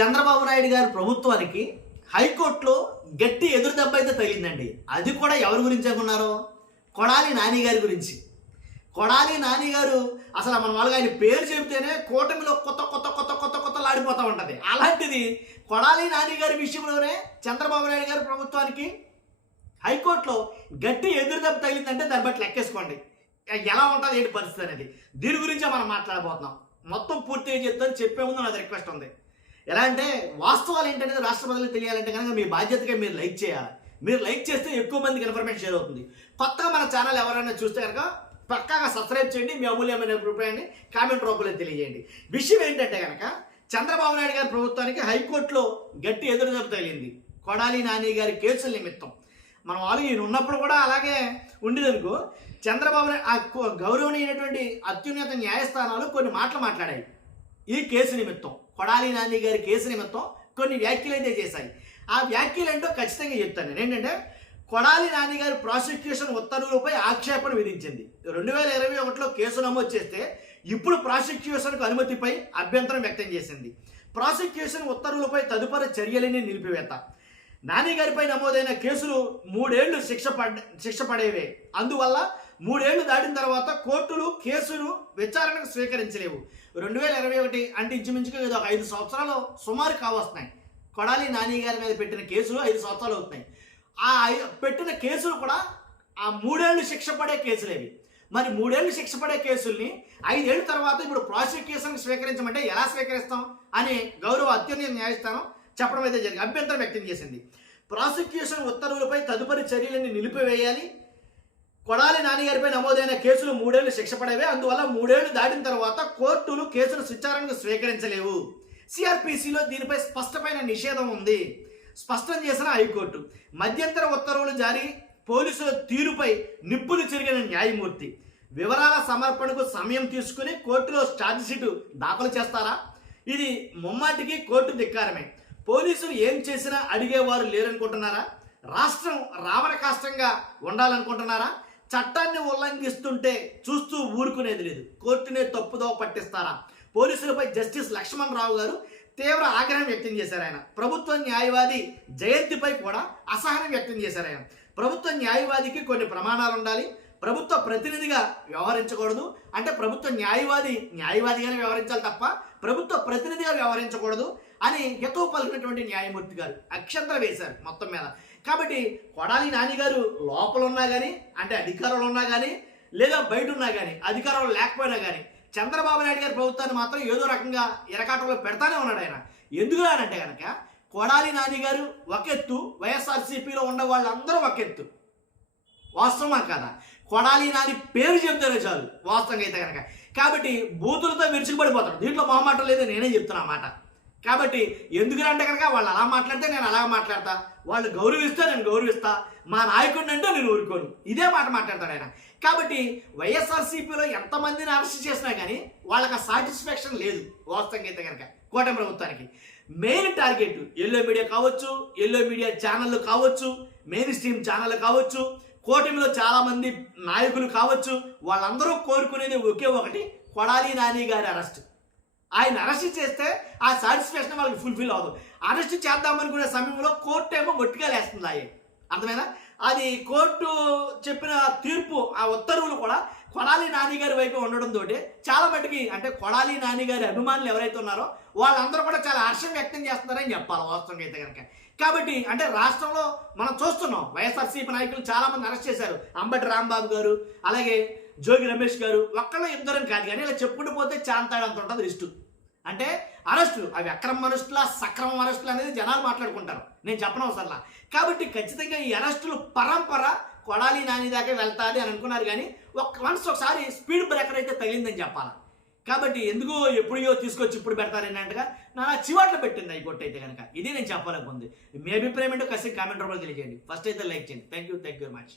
చంద్రబాబు నాయుడు గారి ప్రభుత్వానికి హైకోర్టులో గట్టి ఎదురు దెబ్బ అయితే తగిలిందండి. అది కూడా ఎవరి గురించి అనుకున్నారో, కొడాలి నాని గారి గురించి. కొడాలి నాని గారు అసలు మన వాళ్ళగా ఆయన పేరు చెబితేనే కూటమిలో కొత్త కొత్త కొత్త కొత్త కొత్తలాడిపోతూ ఉంటుంది. అలాంటిది కొడాలి నాని గారి విషయంలోనే చంద్రబాబు నాయుడు గారి ప్రభుత్వానికి హైకోర్టులో గట్టి ఎదురు దెబ్బ తగిలిందంటే దాన్ని బట్టి లెక్కేసుకోండి ఎలా ఉంటుంది ఏంటి పరిస్థితి అనేది. దీని గురించే మనం మాట్లాడబోతున్నాం. మొత్తం పూర్తిగా చెప్తాను, చెప్పే ముందు నాది రిక్వెస్ట్ ఉంది. ఎలా అంటే వాస్తవాలు ఏంటనేది రాష్ట్ర ప్రజలకు తెలియాలంటే కనుక మీ బాధ్యతగా మీరు లైక్ చేయాలి. మీరు లైక్ చేస్తే ఎక్కువ మందికి ఇన్ఫర్మేషన్ షేర్ అవుతుంది. కొత్తగా మన ఛానల్ ఎవరైనా చూస్తే కనుక పక్కాగా సబ్స్క్రైబ్ చేయండి. మీ అమూల్యమైన అభిప్రాయాన్ని కామెంట్ రూపంలో తెలియజేయండి. విషయం ఏంటంటే కనుక చంద్రబాబు నాయుడు గారి ప్రభుత్వానికి హైకోర్టులో గట్టి ఎదురుదెబ్బ తగిలింది కొడాలి నాని గారి కేసుల నిమిత్తం. మనం వాళ్ళు ఈయన ఉన్నప్పుడు కూడా అలాగే ఉండేదనుకో. చంద్రబాబు నాయుడు గౌరవనీయమైనటువంటి అత్యున్నత న్యాయస్థానాలు కొన్ని మాటలు మాట్లాడాయి ఈ కేసు నిమిత్తం. కొడాలి నాని గారి కేసు నిమిత్తం కొన్ని వ్యాఖ్యలు అయితే చేశాయి. ఆ వ్యాఖ్యలు ఏంటో ఖచ్చితంగా చెప్తాను నేను. ఏంటంటే కొడాలి నాని గారి ప్రాసిక్యూషన్ ఉత్తర్వులపై ఆక్షేపణ విధించింది. 2021లో కేసు నమోదు చేస్తే ఇప్పుడు ప్రాసిక్యూషన్కు అనుమతిపై అభ్యంతరం వ్యక్తం చేసింది. ప్రాసిక్యూషన్ ఉత్తర్వులపై తదుపరి చర్యలని నిలిపివేత. నాని గారిపై నమోదైన కేసులు 3 ఏళ్లు శిక్ష పడేవే. అందువల్ల 3 ఏళ్లు దాటిన తర్వాత కోర్టులు కేసును విచారణకు స్వీకరించలేవు. 2021 అంటే ఇంచుమించుగా ఏదో 5 సంవత్సరాలు సుమారు కావస్తున్నాయి. కొడాలి నాని గారి మీద పెట్టిన కేసులు 5 సంవత్సరాలు అవుతున్నాయి. ఆ పెట్టిన కేసులు కూడా ఆ 3 ఏళ్లు శిక్ష పడే కేసులేవి. మరి 3 ఏళ్లు శిక్ష పడే కేసుల్ని 5 ఏళ్ల తర్వాత ఇప్పుడు ప్రాసిక్యూషన్ స్వీకరించమంటే ఎలా స్వీకరిస్తాం అని గౌరవ అత్యున్నత న్యాయస్థానం చెప్పడం అయితే జరిగింది. అభ్యంతరం వ్యక్తం చేసింది. ప్రాసిక్యూషన్ ఉత్తర్వులపై తదుపరి చర్యలను నిలిపివేయాలి. కొడాలి నాని గారిపై నమోదైన కేసులు 3 ఏళ్లు శిక్ష పడేవే. అందువల్ల 3 ఏళ్లు దాటిన తర్వాత కోర్టులు కేసును విచారణకు స్వీకరించలేవు. సిఆర్పిసిలో దీనిపై స్పష్టమైన నిషేధం ఉంది. స్పష్టం చేసిన హైకోర్టు. మధ్యంతర ఉత్తర్వులు జారీ, పోలీసుల తీరుపై నిప్పులు చెరిగిన న్యాయమూర్తి. వివరాల సమర్పణకు సమయం తీసుకుని కోర్టులో ఛార్జిషీటు దాఖలు చేస్తారా? ఇది ముమ్మాటికి కోర్టు ధిక్కారమే. పోలీసులు ఏం చేసినా అడిగేవారు లేరనుకుంటున్నారా? రాష్ట్రం రావణ కాష్టంగా ఉండాలనుకుంటున్నారా? చట్టాన్ని ఉల్లంఘిస్తుంటే చూస్తూ ఊరుకునేది లేదు. కోర్టునే తప్పుదో పట్టిస్తారా? పోలీసులపై జస్టిస్ లక్ష్మణ్ రావు గారు తీవ్ర ఆగ్రహం వ్యక్తం చేశారు. ఆయన ప్రభుత్వ న్యాయవాది జయంతిపై కూడా అసహనం వ్యక్తం చేశారు. ఆయన ప్రభుత్వ న్యాయవాదికి కొన్ని ప్రమాణాలు ఉండాలి. ప్రభుత్వ ప్రతినిధిగా వ్యవహరించకూడదు. అంటే ప్రభుత్వ న్యాయవాదిగానే వ్యవహరించాలి తప్ప ప్రభుత్వ ప్రతినిధిగా వ్యవహరించకూడదు అని హితవు పలికినటువంటి న్యాయమూర్తి గారు అక్షంతర వేశారు మొత్తం మీద. కాబట్టి కొడాలి నాని గారు లోపల ఉన్నా కానీ, అంటే అధికారంలో ఉన్నా కానీ, లేదా బయట ఉన్నా కానీ, అధికారంలో లేకపోయినా కానీ చంద్రబాబు నాయుడు గారి ప్రభుత్వాన్ని మాత్రం ఏదో రకంగా ఎరకాటంలో పెడతానే ఉన్నాడు ఆయన. ఎందుకు అంటే కనుక కొడాలి నాని గారు ఒక ఎత్తు, వైఎస్ఆర్సీపీలో ఉన్న వాళ్ళందరూ ఒక ఎత్తు. వాస్తవమా కదా? కొడాలి నాని పేరు చెప్తారే చాలు వాస్తవంగా అయితే కనుక. కాబట్టి బూతులతో విరుచుకుపడిపోతాడు. దీంట్లో మొహమాటం లేదు, నేనే చెప్తున్నా మాట. కాబట్టి ఎందుకంటే కనుక వాళ్ళు అలా మాట్లాడితే నేను అలా మాట్లాడతా, వాళ్ళు గౌరవిస్తే నేను గౌరవిస్తా, మా నాయకుడిని అంటే నేను ఊరుకోను, ఇదే మాట మాట్లాడతాడు ఆయన. కాబట్టి వైఎస్ఆర్సీపీలో ఎంతమందిని అరెస్ట్ చేసినా కానీ వాళ్ళకి సాటిస్ఫాక్షన్ లేదు వాస్తవంగా అయితే కనుక. కూటమి ప్రభుత్వానికి మెయిన్ టార్గెట్ ఎల్లో మీడియా కావచ్చు, ఎల్లో మీడియా ఛానళ్ళు కావచ్చు, మెయిన్ స్ట్రీమ్ ఛానళ్ళు కావచ్చు, కూటమిలో చాలామంది నాయకులు కావచ్చు, వాళ్ళందరూ కోరుకునేది ఒకే ఒకటి, కొడాలి నాని గారి అరెస్ట్. ఆయన అరెస్ట్ చేస్తే ఆ సాటిస్ఫాక్షన్ వాళ్ళకి ఫుల్ఫిల్ అవ్వదు. అరెస్ట్ చేద్దామనుకునే సమయంలో కోర్టు ఏమో గట్టిగా లేస్తుంది. అర్థమైనా? అది కోర్టు చెప్పిన తీర్పు, ఆ ఉత్తర్వులు కూడా కొడాలి నాని గారి వైపు ఉండడంతో చాలా మటుకి అంటే కొడాలి నాని గారి అభిమానులు ఎవరైతే ఉన్నారో వాళ్ళందరూ కూడా చాలా హర్షం వ్యక్తం చేస్తున్నారని చెప్పాలి వాస్తవంగా అయితే కనుక. కాబట్టి అంటే రాష్ట్రంలో మనం చూస్తున్నాం వైఎస్ఆర్సీపీ నాయకులు చాలా మంది అరెస్ట్ చేశారు. అంబటి రాంబాబు గారు, అలాగే జోగి రమేష్ గారు, ఒక్కళ్ళు ఇద్దరం కాదు కానీ ఇలా చెప్పుకుంటూ పోతే చాంతాడంత ఉంటుంది లిస్టు. అంటే అరెస్టులు అవి అక్రమ అరెస్టులా సక్రమ అరెస్టులు అనేది జనాలు మాట్లాడుకుంటారు, నేను చెప్పనవసరంలా. కాబట్టి ఖచ్చితంగా ఈ అరెస్టులు పరంపర కొడాలి నాని దాకా వెళ్తాది అని అనుకున్నారు కానీ ఒకసారి స్పీడ్ బ్రేకర్ అయితే తగిలిందని చెప్పాలి. కాబట్టి ఎందుకు ఎప్పుడో తీసుకొచ్చి ఇప్పుడు పెడతారన్నట్టుగా నా చివాట్లు పెట్టింది హైకోర్టు అయితే కనుక. ఇది నేను చెప్పాలనుకుంది. మీ అభిప్రాయం ఏంటో కాస్త కామెంట్ రూపంలో తెలియజేయండి. ఫస్ట్ అయితే లైక్ చేయండి. Thank you very much.